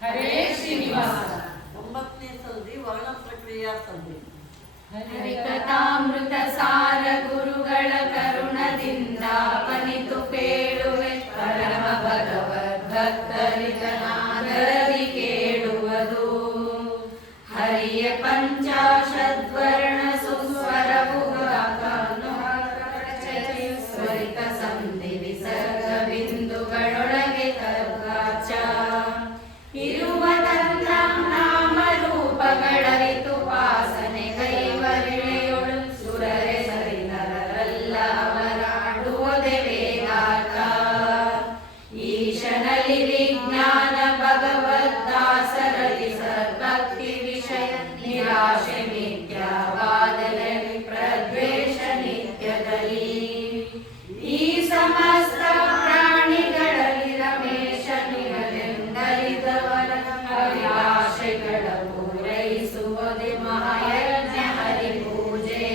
ಹರೇ ಶ್ರೀನಿವಾಸ. 9ನೇ ಸಂಧಿ ವರ್ಣ ಪ್ರಕ್ರಿಯಾ ಸಂಧಿ. ಹರಿಕಥಾಮೃತ ಸಾರ ಗುರುಗಳ ಕರುಣದಿಂದ ಪನಿತು ಪೇಳುವೆ ಪರಮ ಭಗವದ್ಭಕ್ತರಿತನಾದರದಿ ಕೇಳುವುದು. ಹರಿಯ ಪಂಚಾಶದ್ವರ್ಣ ಸುಸ್ವರವು ಸ್ವರಿತ ಸಂಧಿ ವಿಸರ್ಗ ಬಿಂದುಗಳೊಳಗೆ ತರ್ಗಾಚ ಇರುವ ತಂತ್ರ ನಾಮ ರೂಪಗಳರಿತು ವಾಸನೆ ಕೈವರಿಳೆಯೊಳು ಸುರರೆ ಸರಿನರಲ್ಲ ಅವರಾಡುವುದೇ ವೇದಾರ್ಥ. ಈಶನಲ್ಲಿ ವಿಜ್ಞಾನ ಭಗವದ್ದಾಸರಲಿ ಸದ್ಭಕ್ತಿ ವಿಷಯ ನಿರಾಶೆ ಮಿಥ್ಯಾವಾದದಲ್ಲಿ ಪ್ರದ್ವೇಷ ನಿತ್ಯದಲ್ಲಿ. ಈ ಸಮಸ್ತ ಪ್ರಾಣಿಗಳಲ್ಲಿ ರಮೇಶ ನಿಗಲೆಂದರಿದವರ ಅಭಿಲಾಷೆಗಳ ಪೂರೈಸುವುದೇ ಮಹಾಯಜ್ಞ ಹರಿಪೂಜೆ.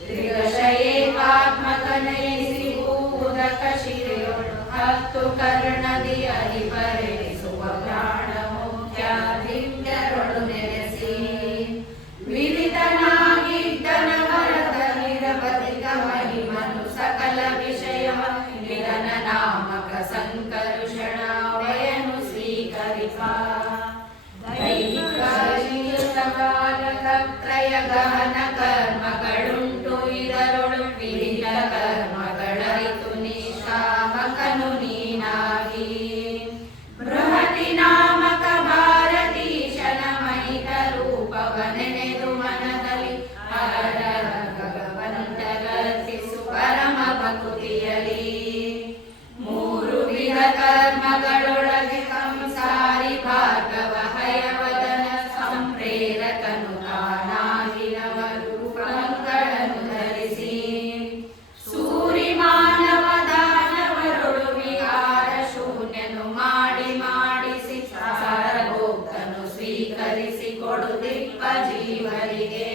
ತ್ರಿದಶ ಏಕಾತ್ಮಕನೆನಿಸಿರುವುದಕ ಶಿರೆಯೊಳು 10 ಕರ್ಣದಿ ಅರಿಪರೆನಿಸುವ ಪ್ರಾಣ ಮುಖ್ಯ ದಿವ್ಯರೊಳು ನೆಲೆಸಿ ವಿದಿತನಾಗಿದ್ದನವರದ ನಿರವಧಿಕ ಮಹಿಮನು ಸಕಲ ವಿಷಯ ನಿಧನ ನಾಮಕ ಸಂಕರುಷಣ ವಯನು ಸ್ವೀಕರಿಪ. ದೈಹಿಕ ತ್ರಯ ಗಹನ ಕರ್ಮಗಳುಂಟು ಇದರೊಳು ವಿಹಿತ ಕರ್ಮಗಳರಿತು ನಿಷ್ಕಾಮಕನು ನೀನಾಗಿ. ಬೃಹತಿ ನಾಮಕ ಭಾರತೀಶನ ಮಹಿತ ರೂಪವನೆನೆದು ಮನದಲ್ಲಿ ಹರ ಭಗವಂತಗರ್ತಿಸು ಪರಮ ಭಕುತಿಯಲಿ. 3 ವಿಧ ಕರ್ಮಗಳೊಳಗೆ ಸಂಸಾರಿ ಭಾರ್ಗವ ಹಯವದನ ಸಂಪ್ರೇರಕನು ತಾನಾಗಿ ನವರೂಪಗಳನ್ನು ಧರಿಸಿ ಸೂರಿ ಮಾನವ ದಾನವರೊಳು ವಿಹಾರ ಶೂನ್ಯನು ಮಾಡಿ ಮಾಡಿಸಿ ಸಾರಭೋಕ್ತನು ಸ್ವೀಕರಿಸಿ ಕೊಡುದಿಪ್ಪ ಜೀವರಿಗೆ.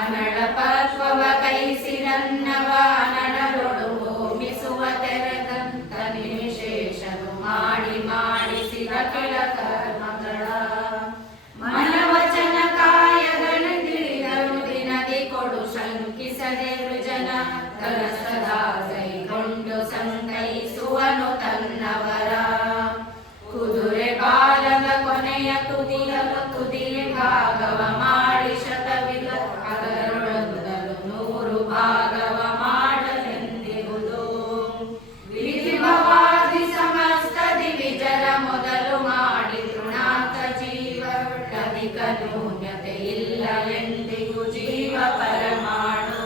ಅನಳಪತ್ವವ ಕೈಸಿರನ್ನವ ಅನಡರೊಳು ಹೋಮಿಸುವ ತೆರೆದಂತ ನಿಶೇಷನು ಮಾಡಿ ಮಾಡಿಸಿದ ಕೆಳ ಕರ್ಮಗಳ ಮನವಚನ ಕಾಯಗಳು ತಿಳಿದರು ದಿನದಿ ಕೊಡು ಶಂಕಿಸದೆ ವೃಜನ ಕಲಸದಾ ಕೈಗೊಂಡು ಸಂತೈಸುವನು ತನ್ನವರ. ಕುದುರೆ ಬಾಲದ ಕೊನೆಯ ತುದಿಯಲು ತುದಿ ಭಾಗವ ಮಾಡಿ ಶತವಿಧ ಅದರೊಳಗಲು 100 ಭಾಗವ ಮಾಡಲೆಂದಿರುವುದು. ವಿಧಿಭವಾದಿ ಸಮಸ್ತ ದಿವಿಜರ ಮೊದಲು ಮಾಡಿ ತೃಣಾಂತ ಜೀವ ಅಧಿಕ ನ್ಯೂನ್ಯತೆ ಇಲ್ಲ ಎಂದಿಗೂ ಜೀವ ಪರಮಾಣು.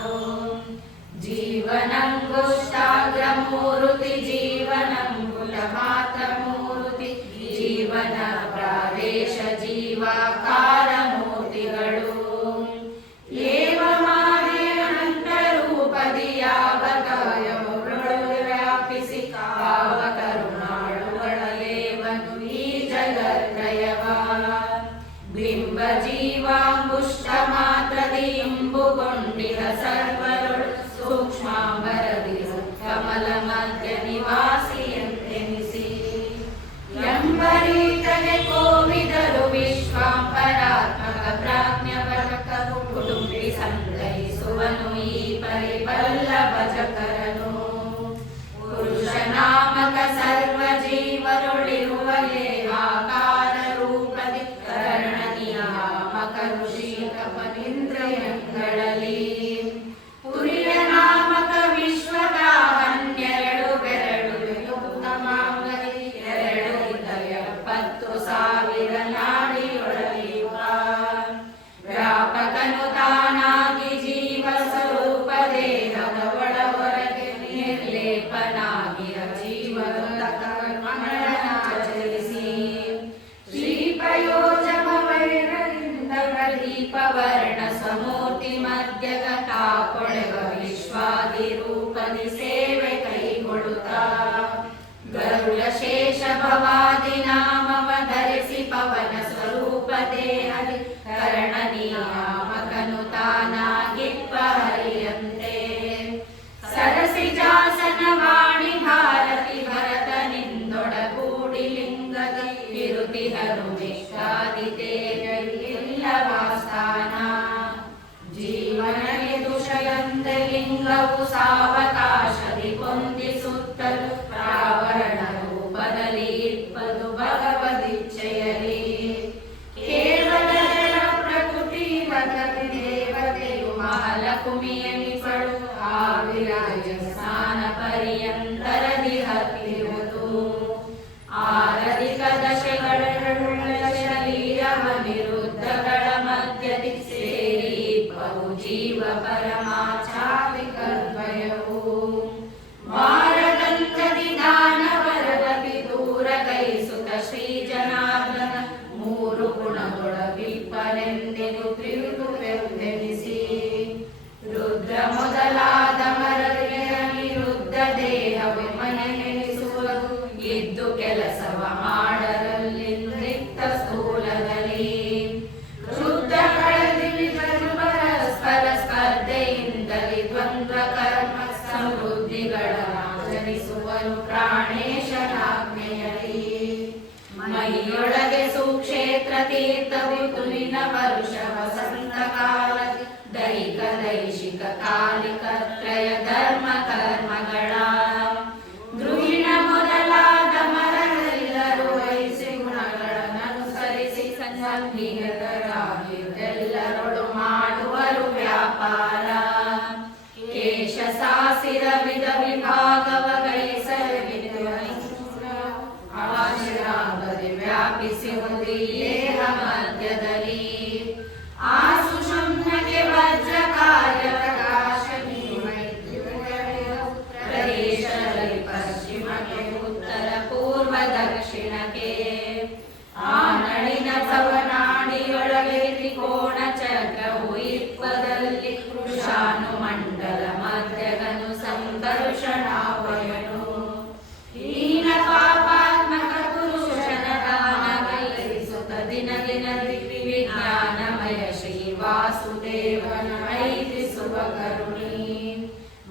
ಜೀವನಂಗುಷ್ಟಾಗ್ರ ಮೂರುತಿ ಜೀವನಂಗುಲ ಮಾತ್ರ ಮೂರುತಿ ಜೀವನ ಪ್ರಾದೇಶ ಜೀವಾಕಾರ ಮೂರ್ತಿಗಳು. ಏವ ಮಾದೆ ಅನಂತ ರೂಪದಿ ಯಾವ ಕಾಯಮೊಳಗೆ ವ್ಯಾಪಿಸಿ ಕಾವ ಕರುಣಾಳುಗಳೇವನು ಈ ಜಗತ್ರಯವ. ಬಿಂಬ ಜೀವಾಂಗುಷ್ಟ ಮಾತ್ರದಿ ಇಂಬುಗೊಂಡಿಹ ಸರ್ವರುಳು ಸೂಕ್ಷ್ಮಾಂಬರದಿ ಕಮಲ ಮಧ್ಯ ನಿವಾಸಿ ಎಂದೆನಿಸಿ. ಎಂಬರೀತನೆ ಕೋವಿದರು ವಿಶ್ವಾಂಪರಾತ್ಮಕ ಪ್ರಾಜ್ಞವರಕರು ಕುಟುಂಬಿ ಸಂಗ್ರಹಿಸುವನು ಈ ಪರಿಬಲ್ಲ ಭಜಕರನು. ಪುರುಷನಾಮಕ ಸರ್ವ ಜೀವರೊಳಿರುವ ದೇಹಾಕಾರ ರೂಪದಿ ಕರಣ ನಿಯಾಮಕ ಋಷಿಕಪನಿಂದ್ರಿಯಗಳಲ್ಲಿ. ತುರಿಯ ನಾಮಕ ವಿಶ್ವದ 12 ಬೆರಳು ಉತ್ತಮಾಂಗದಿ 2 ಇದಯ 70,000 ನಾಡಿಯೊಳಗಿರುವ ವ್ಯಾಪಕನು ತಾನಾಗಿ ಜೀವ ಸ್ವರೂಪ ದೇಹದ ಒಳ ಹೊರಗೆ ನಿರ್ಲೇಪನಾಗಿಯ ಜೀವದ ಕರ್ಮಗಳನ್ನಾಚರಿಸಿ ಶ್ರೀಪಯೋಜಮ ವೈರರಿಂದ ಪ್ರದೀಪ ವರ್ಣ ಸಮೂರ್ತಿ ಮಧ್ಯಗ ತಾಪೊಳೆವ ವಿಶ್ವಾದಿ ರೂಪದಿ ಸೇವೆ ಕೈಗೊಳ್ಳುತ್ತಾ ಗರುಡ ಶೇಷ ಭವಾದಿ ನಾಮವ ಧರಿಸಿ ಪವನ ಸ್ವರೂಪ ದೇಹದಿ ಕರಣ ನಿಯಾಮಕನು ತಾನಾಗಿಪ್ಪ ಹರಿಯಂತೆ. ಸರಸಿ ಜಾಸನ ವಾಣಿ ಭಾರತಿ ಭರತನಿಂದೊಡಗೂಡಿ ಲಿಂಗದಿ ಎಂದೆ ಲಿಂಗವು ಸಾವಕಾಶದಿ ಹೊಂದಿಸುತ್ತಲು ಪ್ರಾವರಣ ರೂಪದಲ್ಲಿ ಇಪ್ಪದು ಭಗವದಿಚ್ಛೆಯಲಿ ಕೇವಲ ಜಡ ಪ್ರಕೃತಿ ಪ್ರಕೃತಿ ದೇವತೆಯು ಮಹಾಲಕ್ಷ್ಮಿ ಎನಿಸಳು ಆ ವಿರಾಜ ಸ್ನಾನ ಪರ್ಯಂತರದಿ ಹತ್ತಿರುವುದು ಆರಧಿಕ ದಶೆಗಳುಳ್ಳ ಶರೀರ ವಿರುದ್ಧಗಳ ಮಧ್ಯದಿ ಸೇರಿ ಬಹು ಜೀವ ಪರಮಾಚಾರಿ ಕರ್ಮಯವು ವಾರದಂತದಿ ದಾನವರದಿ ದೂರ ಗೈಸುತ್ತ ಶ್ರೀ ಜನಾರ್ದನ ಮೂರು ಗುಣದೊಳಗಿಪ್ಪರೆಂದೆನು ತಿಳಿದುವೆಂದೆನಿಸಿ ರುದ್ರ ಮೊದಲಾದ ಮರವಿನ ವಿರುದ್ಧ ದೇಹವೇ ಮನೆಯೆನಿಸುವುದು ಇದ್ದು ಕೆಲಸವ ಮಾಡರಲ್ಲಿ ನೃತ್ಯ ಸ್ಥೂಲದಲ್ಲಿ ರುದ್ರಗಳಲ್ಲಿ ಪರಸ್ಪರ ಸ್ಪರ್ಧೆಯಿಂದಲೇ ದ್ವಂದ್ವ ಕರ್ಮ ಸಮೃದ್ಧಿಗಳ ಆಚರಿಸುವರು ಪ್ರಾಣೇಶನಾಜ್ಞೆಯಲಿ ಮೈಯೊಳಗೆ ಸುಕ್ಷೇತ್ರ ತೀರ್ಥವು ತುಲಿನ ವರುಷ ವಸಂತ ಕಾಲ ದೈಹಿಕ ದೈಶಿಕ ಕಾಲಿಕ ತ್ರಯ ಧರ್ಮ ಕರ್ಮಗಳ ದ್ರುಹಿಣ ಮೊದಲಾದ ಮರರೆಲ್ಲರೂ ವಹಿಸಿ ಗುಣಗಳನ್ನನುಸರಿಸಿ ಸಂಗೀತರಾಗಿದ್ದೆಲ್ಲರೊಳು ಮಾಡುವರು ವ್ಯಾಪಾರ ಕೇಶ ಸಾಸಿರ ವಿಧ ವಿಭಾಗವ ಆಶಿರಾಗದೆ ವ್ಯಾಪಿಸುವುದು ದೇಹ ಮಧ್ಯದಲ್ಲಿ ಆ ಸುಷುಮ್ನಗೆ ವಜ್ರ ಕಾರ್ಯ ಪ್ರಕಾಶ ಪ್ರದೇಶದಲ್ಲಿ ಪಶ್ಚಿಮಕ್ಕೆ ಉತ್ತರ ಪೂರ್ವ ದಕ್ಷಿಣಕ್ಕೆ ಆ ನಳಿನ ಭವನಾಡಿಯೊಳಗೆ ತ್ರಿಕೋಣ ಚಕ್ರವು ಇಪ್ಪದಲ್ಲಿ ಕೃಷಾನು ಮಂಡಲ ಮಧ್ಯಗನು ಸಂಕರ್ಷಣಾವಯನು ಹೀನ ಪಾಪಾತ್ಮಕ ಪುರುಷನ ದಾನಗೈಸುತ್ತ ದಿನ ದಿನದಿ ವಿಜ್ಞಾನಮಯ ಶ್ರೀ ವಾಸುದೇವನ ಐದಿಸುವ ಕರುಣಿ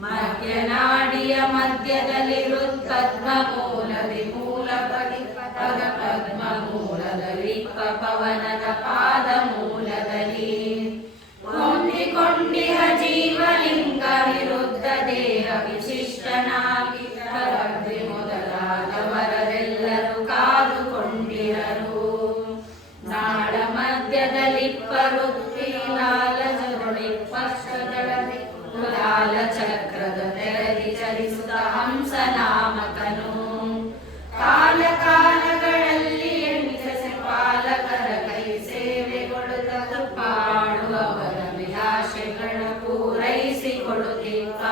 ಮಧ್ಯನಾಡಿಯ ಮಧ್ಯದಲ್ಲಿ ಹೃತ್ಪದ್ಮ ಮೂಲದಿ ಮೂಲಪದಿ ಪದ ಪದ್ಮ ಮೂಲದಲ್ಲಿ ಪವನದ ಪಾದ ಮೂಲದಲ್ಲಿ ಹೊಂದಿಕೊಂಡಿಹ ಜೀವಲಿಂಗ ವಿರುದ್ಧ ದೇಹ ವಿಶಿಷ್ಟನಾಗಿ ಕರಗ್ರಿ ಮೊದಲಾದವರೆಲ್ಲರೂ ಕಾದುಕೊಂಡಿರರು ನಾಡ ಮಧ್ಯದಲ್ಲಿಪ್ಪರು ಲಾಲಜರುಳಿಪ್ಪಷ್ಟದಳದಿ ಲಾಲ ಚಕ್ರದ ತೆರದಿ ಚಲಿಸುತ್ತ ಹಂಸ ನಾಮಕನು ಕಾಲ ಕಾಲಗಳಲ್ಲಿ ಎಣಿಸಿ ಪಾಲಕರ ಕೈ ಸೇವೆಗೊಳ್ಳುತ್ತ ಪಾಡುವವರ ವಿಲಾಸೆಗಳ ಪೂರೈಸಿಕೊಡುತ್ತಿದ್ದ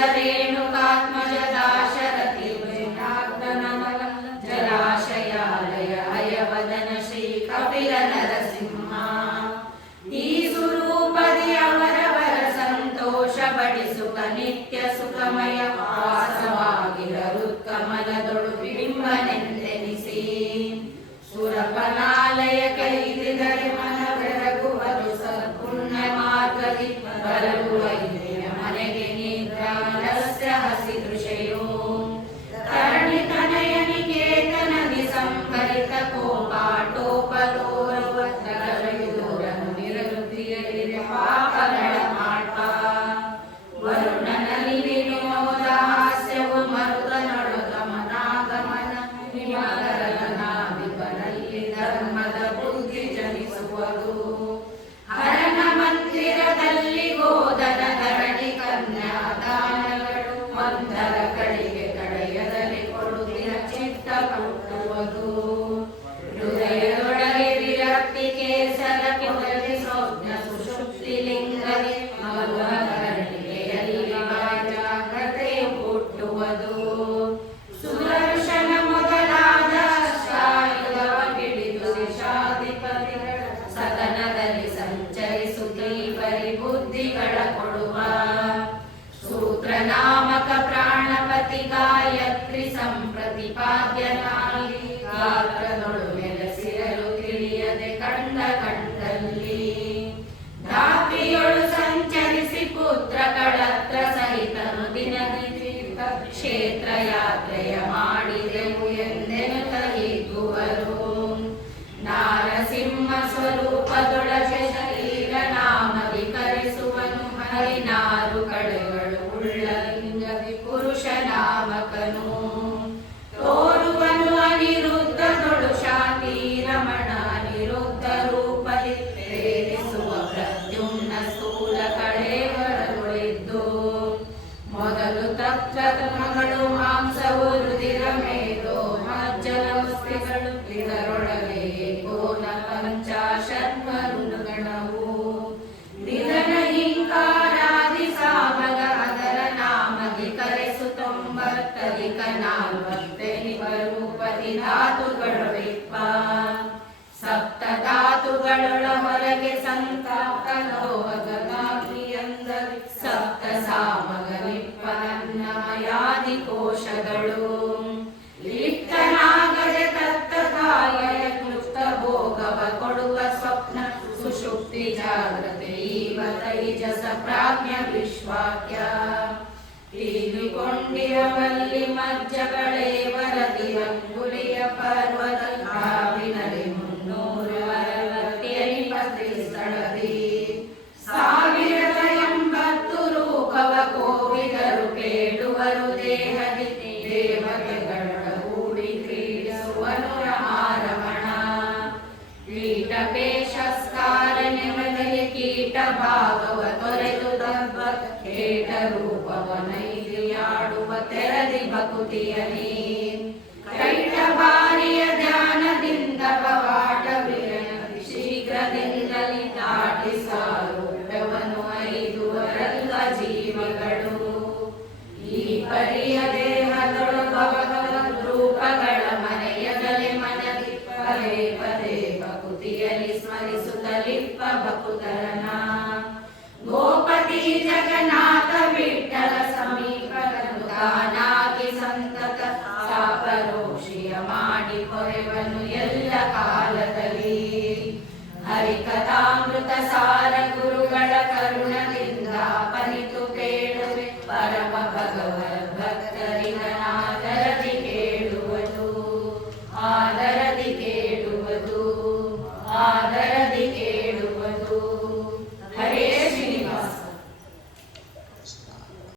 ವಾಸವಾನುಜರೇಣುಕಾತ್ಮಜ ದಾಶರಥಿ ವಿನಾಗ್ನನಮಲ ಜಲಾಶಯಾಲಯ ಹಯವದನ ಶ್ರೀ ಕಪಿಲ ನರಸಿಂಹ ಈ ಸ್ವರೂಪದಿ ಅವರವರ ಸಂತೋಷ ಬಡಿಸುವ ನಿತ್ಯ ಸುಖಮಯ ವಾಸವಾಗಿರರುತ್ಕಮಲದೊಳು ಬಿಂಬನೆಂದೆನಿಸಿ ಸುರಪನಾಲಯ ಕೈದಿದರೆ ಮನ ಬೆರಗುವುದು ಸತ್ಪುಣ್ಯ ಮಾರ್ಗದಿ ಬರಗುವ ಮನೆಗೆ ನಿದ್ರಾಲಸ್ಯ ಹಸಿ ದೃಶಯೋ ತರಣಿತನಯನಿಕೇತನದಿ ಸಂಭರಿತ ಕೋಪಾಟೋಪಲೋರವತ್ತರಯುದೋರನು ನಿರವೃತ್ತಿಯಲ್ಲಿದೆ ಪಾಪಗಳ ಮಾಡ್ಪ ವರುಣನಲ್ಲಿ ವಿನೋದ ಹಾಸ್ಯವು ಮರುತ ನಡುತ ಮನಾಗಮನ ಹಿಮಗರನಾದಿಪನಲ್ಲಿ ಧರ್ಮದ ಬುದ್ಧಿ ಜನಿಸುವುದು ಹರನ ಮಂದಿರದಲ್ಲಿ ಗೋದನ ಧರಣಿ ಕನ್ಯಾದಾನಗಳು ಒಂದರ ಕಡೆಗೆ ಕಡೆಯದಲ್ಲಿ ಕೊಡುತ್ತಿನ ಚಿತ್ತ ಹುಟ್ಟುವುದು ಹೃದಯದೊಳಗೆ ವಿರಕ್ತಿ ಕೇಸರ ಕೊಡಲಿ ಸೌಜ್ಞ ಸುಷುಪ್ತಿ ಲಿಂಗದಿ ಮಗುವರಣಿಗೆಯಲ್ಲಿ ಜಾಗ್ರತೆ ಹುಟ್ಟುವುದು ಸುದರ್ಶನ ಮೊದಲಾದ ಅಷ್ಟಾಯುಧವ ಹಿಡಿದು ದಿಶಾಧಿಪತಿಗಳ ಸದನದಲ್ಲಿ ಸಂಚರಿಸುತ್ತೀ ಪರಿಬುದ್ಧಿಗಳ ಕೊಡುವ ಸೂತ್ರನಾಮಕ ಪ್ರಾಣಪತಿ ಗಾಯತ್ರಿ ಸಂಪ್ರತಿಪಾದ್ಯನಾಗಿ ಗಾತ್ರದೊಳು ನೆಲೆಸಿರಲು ತಿಳಿಯದೆ ಕಂಡ ಕಂಡಲ್ಲಿ ಧಾತ್ರಿಯೊಳು ಸಂಚರಿಸಿ ಪುತ್ರ ಕಳತ್ರ ಸಹಿತನು ದಿನದಿ ಕ್ಷೇತ್ರ ಯಾತ್ರೆಯ ಮಾಡಿದೆವು ಎಂದೆನುತ ಹೀಗುವರು ನಾರಸಿಂಹ ಸ್ವರೂಪದೊಳಗೆ ಶರೀರ ನಾಮದಿ 16 ಕಡೆಗಳು ಉಳ್ಳ ಲಿಂಗದಿ ಪುರುಷ ನಾಮಕನು ತೋರುವನು ಅನಿರುದ್ಧದೊಳು ಶಾಂತಿ ರಮಣ ಅನಿರುದ್ಧ ರೂಪದಿ ಪ್ರೇರಿಸುವ ಪ್ರದ್ಯುಮ್ನ ಸ್ಥೂಲ ಕಡೆಯವರೊಳಿದ್ದು ಮೊದಲು ತತ್ವದ ಮಗಳು ಮಾಂಸವು ರುದಿರ ಮೇಲೋ ಮಜ್ಜಲವಸ್ತಿಗಳು ಇದರೊಳಗೆ ಗೋನ ಪಂಚಾಶನ್ಮರುಗಣವು ನಿಧನ ಹಿಂಕಾರಾದಿ ಸಾಮಗ ಅದರ ನಾಮದಿ ಕರೆಸು 90 ರೂಪದಿ ಧಾತುಗಳಿಪ್ಪ ಸಪ್ತ ಧಾತುಗಳೊಳ ಹೊರಗೆ ಸಂತಾಪಲೋಹಗಲಾಗ್ನಿಯಂದರಿ ಸಪ್ತ ಸಾಮಗಲಿಪ್ಪ ಅನ್ನಮಯಾದಿ ಕೋಶಗಳು ಲಿಪ್ತನಾಗದೆ ತತ್ತತಾಯ ಕ್ಲುಪ್ತ ಭೋಗವ ಕೊಡುವ ಸ್ವಪ್ನ ಸುಷುಪ್ತಿ ಜಾಗ್ರತೆ ಈವ ತೈಜಸ ಪ್ರಾಜ್ಞ ವಿಶ್ವಾಕ್ಯ ತೀರಿಕೊಂಡಿರವಲ್ಲಿ ಮಜ್ಜಗಳೇ ವರದಿ ರಂಗುಲಿಯ ಪರ್ವತ ಕಾವಿನಲ್ಲಿ 360 ಸ್ಥಳದಿ 1080 ರೂಪವ ಕೋವಿದರು ಕೇಳುವರು ದೇಹದಿ ದೇವತೆಗಳ ಹೂಡಿ ಕ್ರೀಡಿಸುವನು ರಮಾರಮಣ ಕೀಟಪೇಶಸ್ಕಾರ ನೆಮದಲ್ಲಿ ಕೀಟ ಭಾಗವ ತೊರೆದು ತದ್ವತ್ ಕೇಟ ರೂಪವನೈದಿಯಾಡುವ ತೆರದಿ ಭಕುತಿಯನಿ ಕೈಟ ಬಾರಿಯ ಧ್ಯಾನದಿಂದ ಪವಾಟ ವಿರನದಿ ಶೀಘ್ರದಿಂದಲಿ ದಾಟಿ ಸಾರೂಪ್ಯವನ್ನು 5 ವರ್ಗ ಜೀವಿಗಳು ಈ ಪರಿಯ ದೇಹದೊಳಗವಗವ ರೂಪಗಳ ಮನೆಯಗಲೆ ಮನದಿ ಪದೇ ಪದೇ ಭಕುತಿಯಲ್ಲಿ ಸ್ಮರಿಸುತ್ತಲಿಪ್ಪ ಭಕುತರನ ಗೋಪತಿ ಜಗನ್ನಾಥ ವಿಠಲ ಸಮೀಪರನು ತಾನಾಗಿ ಸಂತತ ಸಾಪರೋಷಿಯ ಮಾಡಿ ಹೊರೆವನು ಎಲ್ಲ ಕಾಲದಲ್ಲಿ ಹರಿಕಥಾಮೃತ ಸಾರ ಗುರುಗಳ ಕರುಣ